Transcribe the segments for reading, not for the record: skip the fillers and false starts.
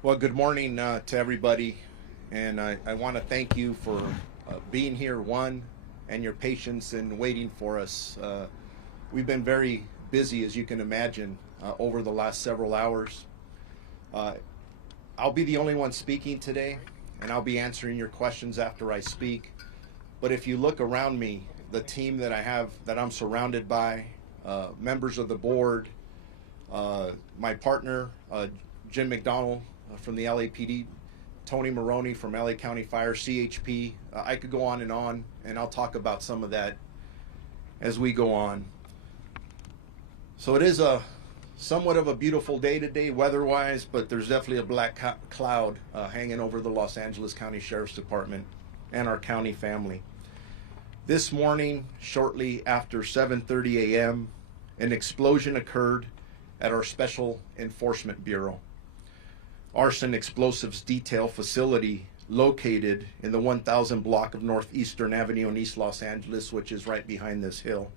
Well, good morning to everybody, and I want to thank you for being here, and your patience in waiting for us. We've been very busy, as you can imagine, over the last several hours. Uh, I'll be the only one speaking today, and I'll be answering your questions after I speak. But if you look around me, the team that I have, that I'm surrounded by, members of the board, my partner, Jim McDonald from the LAPD, Tony Maroney from LA County Fire, CHP. I could go on, and I'll talk about some of that as we go on. So it is a somewhat of a beautiful day today, weather-wise, but there's definitely a black cloud hanging over the Los Angeles County Sheriff's Department and our county family. This morning, shortly after 7:30 a.m., an explosion occurred at our Special Enforcement Bureau, arson explosives detail facility located in the 1000 block of Northeastern Avenue in East Los Angeles, which is right behind this hill.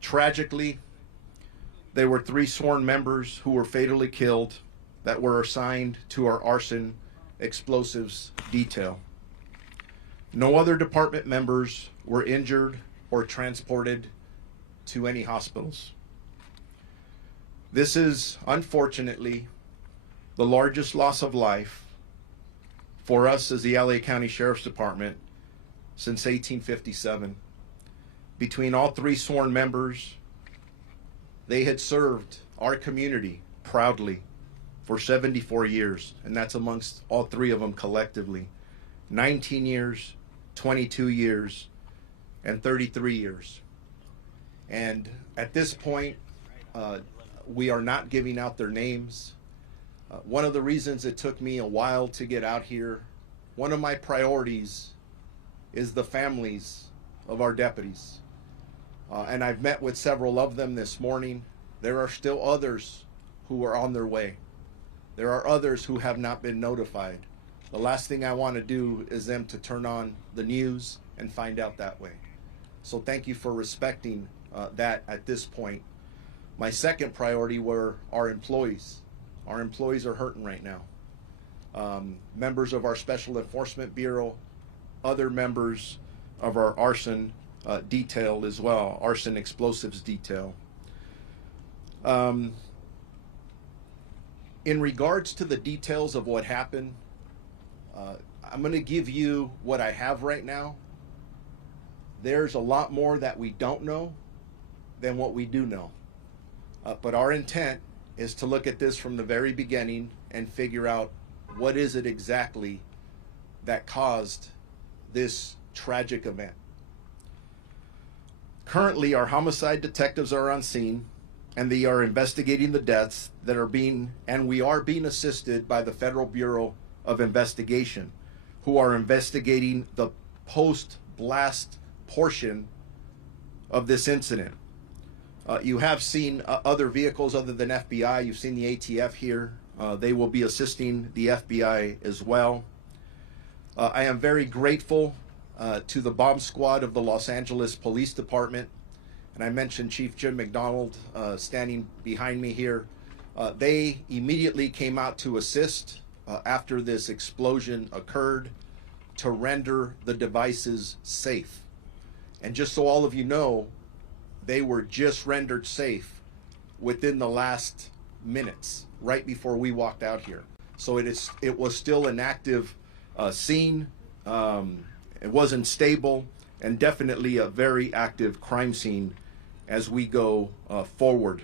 Tragically, there were 3 sworn members who were fatally killed that were assigned to our arson explosives detail. No other department members were injured or transported to any hospitals. This is, unfortunately, the largest loss of life for us as the LA County Sheriff's Department since 1857. Between all 3 sworn members, they had served our community proudly for 74 years, and that's amongst all 3 of them collectively. 19 years, 22 years, and 33 years. And at this point, we are not giving out their names. One of the reasons it took me a while to get out here, one of my priorities is the families of our deputies. And I've met with several of them this morning. There are still others who are on their way. There are others who have not been notified. The last thing I want to do is them to turn on the news and find out that way. So thank you for respecting that at this point. My second priority were our employees. Our employees are hurting right now. Members of our Special Enforcement Bureau, other members of our arson detail as well, arson explosives detail. In regards to the details of what happened, I'm going to give you what I have right now. There's a lot more that we don't know than what we do know. But our intent is to look at this from the very beginning and figure out what is it exactly that caused this tragic event. Currently, our homicide detectives are on scene, and they are investigating the deaths that are we are being assisted by the Federal Bureau of Investigation, who are investigating the post-blast portion of this incident. You have seen other vehicles other than FBI. You've seen the ATF here. They will be assisting the FBI as well. I am very grateful to the bomb squad of the Los Angeles Police Department. And I mentioned Chief Jim McDonald standing behind me here. They immediately came out to assist after this explosion occurred to render the devices safe. And just so all of you know, they were just rendered safe within the last minutes, right before we walked out here. So it was still an active scene. It wasn't stable, and definitely a very active crime scene as we go forward.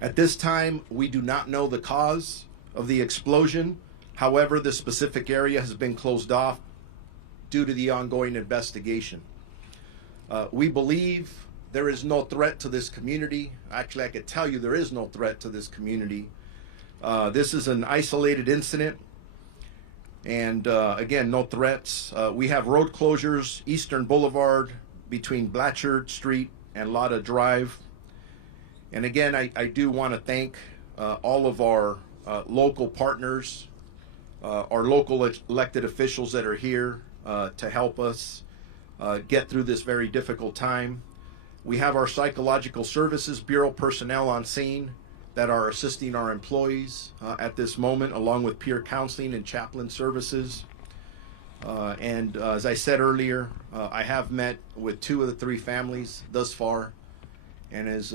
At this time, we do not know the cause of the explosion. However, the specific area has been closed off due to the ongoing investigation. We believe there is no threat to this community. Actually, I could tell you there is no threat to this community. This is an isolated incident, and again, no threats. We have road closures, Eastern Boulevard between Blatchard Street and Lotta Drive. And again, I do want to thank all of our local partners, our local elected officials that are here to help us get through this very difficult time. We have our Psychological Services Bureau personnel on scene that are assisting our employees at this moment, along with peer counseling and chaplain services. And as I said earlier, I have met with 2 of the 3 families thus far. And as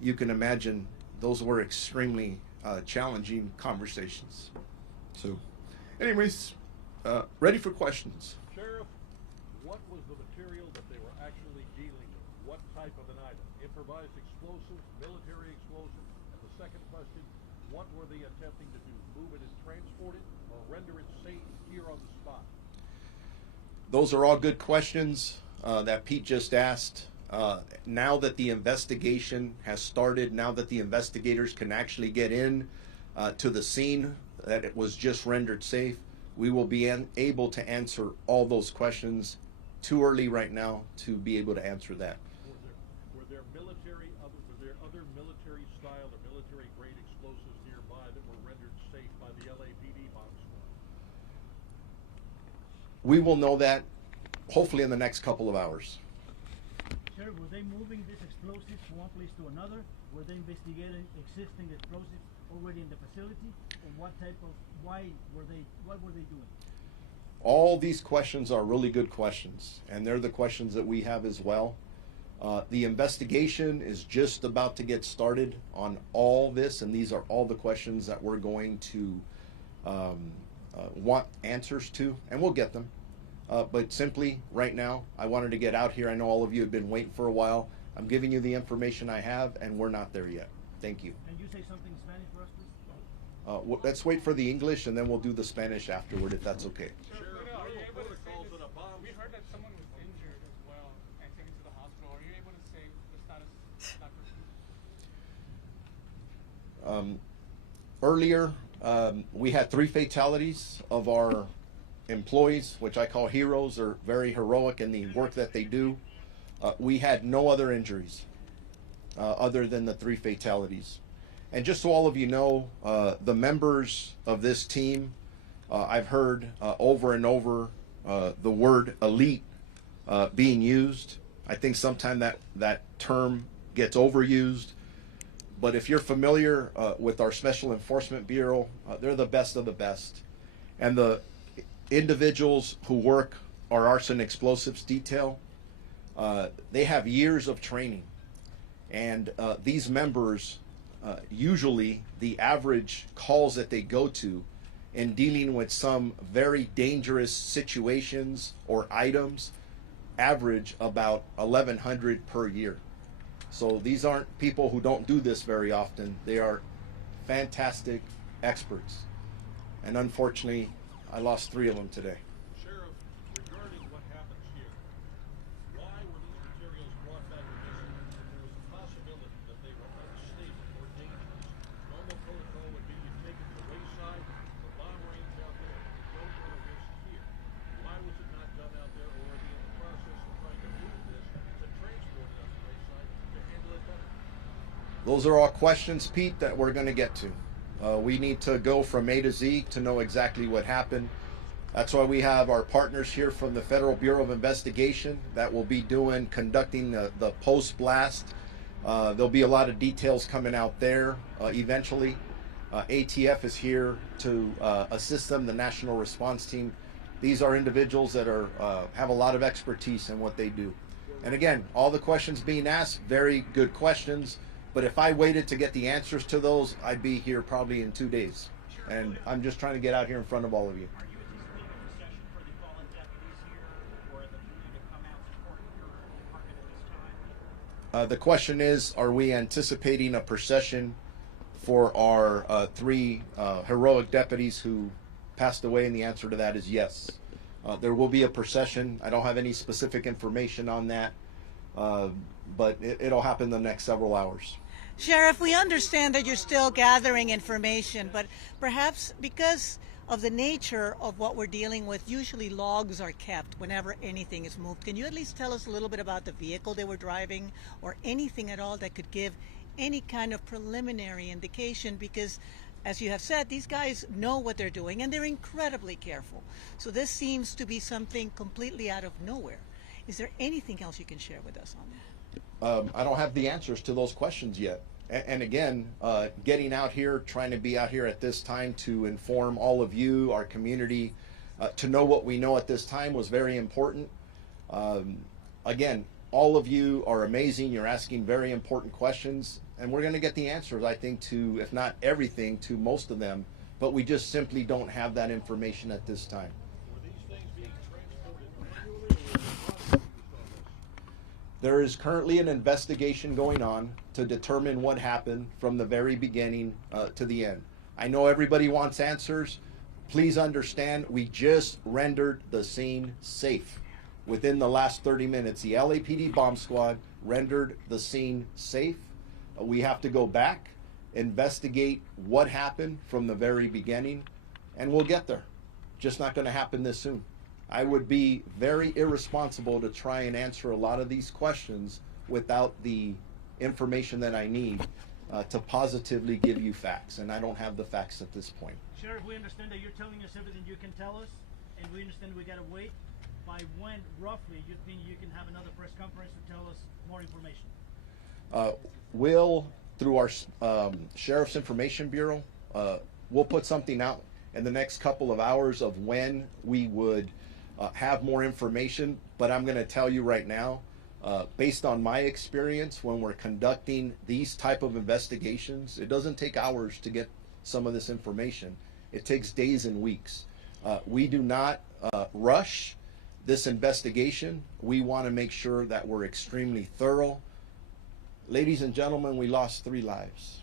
you can imagine, those were extremely challenging conversations. So, anyways, ready for questions. Sheriff, what was the material that they were actually dealing with? What type of an item? Improvised explosives, military explosives? And the second question, what were they attempting to do? Move it and transport it, or render it safe here on the spot? Those are all good questions that Pete just asked. Now that the investigation has started, now that the investigators can actually get in to the scene that it was just rendered safe, we will be able to answer all those questions. Too early right now to be able to answer that. Were there other military style or military grade explosives nearby that were rendered safe by the LAPD bomb squad? We will know that hopefully in the next couple of hours. Sheriff, were they moving these explosives from one place to another? Were they investigating existing explosives already in the facility? Or what were they doing? All these questions are really good questions, and they're the questions that we have as well. The investigation is just about to get started on all this, and these are all the questions that we're going to want answers to, and we'll get them. But simply, right now, I wanted to get out here. I know all of you have been waiting for a while. I'm giving you the information I have, and we're not there yet. Thank you. Can you say something in Spanish for us, please? Let's wait for the English, and then we'll do the Spanish afterward, if that's okay. We heard that someone was injured as well and taken to the hospital. Are you able to say the status of that person? Earlier, we had 3 fatalities of our employees, which I call heroes. They're very heroic in the work that they do. We had no other injuries other than the 3 fatalities. And just so all of you know, the members of this team, I've heard over and over the word elite being used. I think sometimes that term gets overused. But if you're familiar with our Special Enforcement Bureau, they're the best of the best. And the individuals who work our arson explosives detail, they have years of training. And these members, usually the average calls that they go to in dealing with some very dangerous situations or items average about 1,100 per year. So these aren't people who don't do this very often. They are fantastic experts. And unfortunately, I lost 3 of them today. Sheriff, regarding what happens here, why were these materials brought back to this? There was a possibility that they were unstable or dangerous. Normal protocol would be you take it to the wayside, the bomb range out there, you don't want to risk here. Why was it not done out there, or are they in the process of trying to move this to transport it out the wayside to handle it better? Those are all questions, Pete, that we're going to get to. We need to go from A to Z to know exactly what happened. That's why we have our partners here from the Federal Bureau of Investigation that will be conducting the post-blast. There'll be a lot of details coming out there eventually. ATF is here to assist them, the National Response Team. These are individuals that have a lot of expertise in what they do. And again, all the questions being asked, very good questions. But if I waited to get the answers to those, I'd be here probably in 2 days. And I'm just trying to get out here in front of all of you. Are you anticipating a procession for the fallen deputies here, or the community to come out supporting your department at this time? The question is, are we anticipating a procession for our 3 heroic deputies who passed away? And the answer to that is yes. There will be a procession. I don't have any specific information on that, but it'll happen in the next several hours. Sheriff, we understand that you're still gathering information, but perhaps because of the nature of what we're dealing with, usually logs are kept whenever anything is moved. Can you at least tell us a little bit about the vehicle they were driving, or anything at all that could give any kind of preliminary indication? Because, as you have said, these guys know what they're doing, and they're incredibly careful. So this seems to be something completely out of nowhere. Is there anything else you can share with us on that? I don't have the answers to those questions yet. And again, getting out here, trying to be out here at this time to inform all of you, our community, to know what we know at this time was very important. Again, all of you are amazing. You're asking very important questions, and we're going to get the answers, I think, to, if not everything, to most of them, but we just simply don't have that information at this time. Were these things being transported manually or were they automated? There is currently an investigation going on to determine what happened from the very beginning to the end. I know everybody wants answers. Please understand, we just rendered the scene safe. Within the last 30 minutes, the LAPD bomb squad rendered the scene safe. We have to go back, investigate what happened from the very beginning, and we'll get there. Just not going to happen this soon. I would be very irresponsible to try and answer a lot of these questions without the information that I need to positively give you facts, and I don't have the facts at this point. Sheriff, we understand that you're telling us everything you can tell us, and we understand we gotta wait. By when, roughly, you think you can have another press conference to tell us more information? We'll, through our Sheriff's Information Bureau, we'll put something out in the next couple of hours of when we would have more information, but I'm going to tell you right now, based on my experience, when we're conducting these type of investigations, it doesn't take hours to get some of this information. It takes days and weeks. We do not rush this investigation. We want to make sure that we're extremely thorough. Ladies and gentlemen, we lost 3 lives,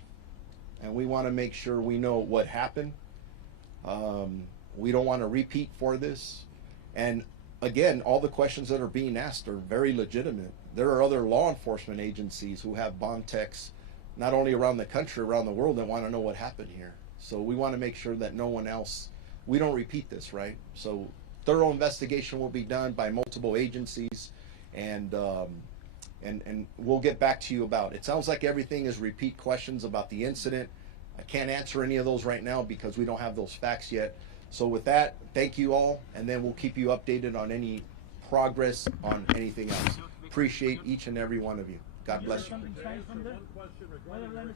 and we want to make sure we know what happened. We don't want to repeat for this. And again, all the questions that are being asked are very legitimate. There are other law enforcement agencies who have bomb techs, not only around the country, around the world, that want to know what happened here. So we want to make sure that no one else, we don't repeat this, right? So thorough investigation will be done by multiple agencies, and we'll get back to you about it. It sounds like everything is repeat questions about the incident. I can't answer any of those right now because we don't have those facts yet. So with that, thank you all, and then we'll keep you updated on any progress on anything else. Appreciate each and every one of you. God bless you. Something strange from there? One question Well, regarding let me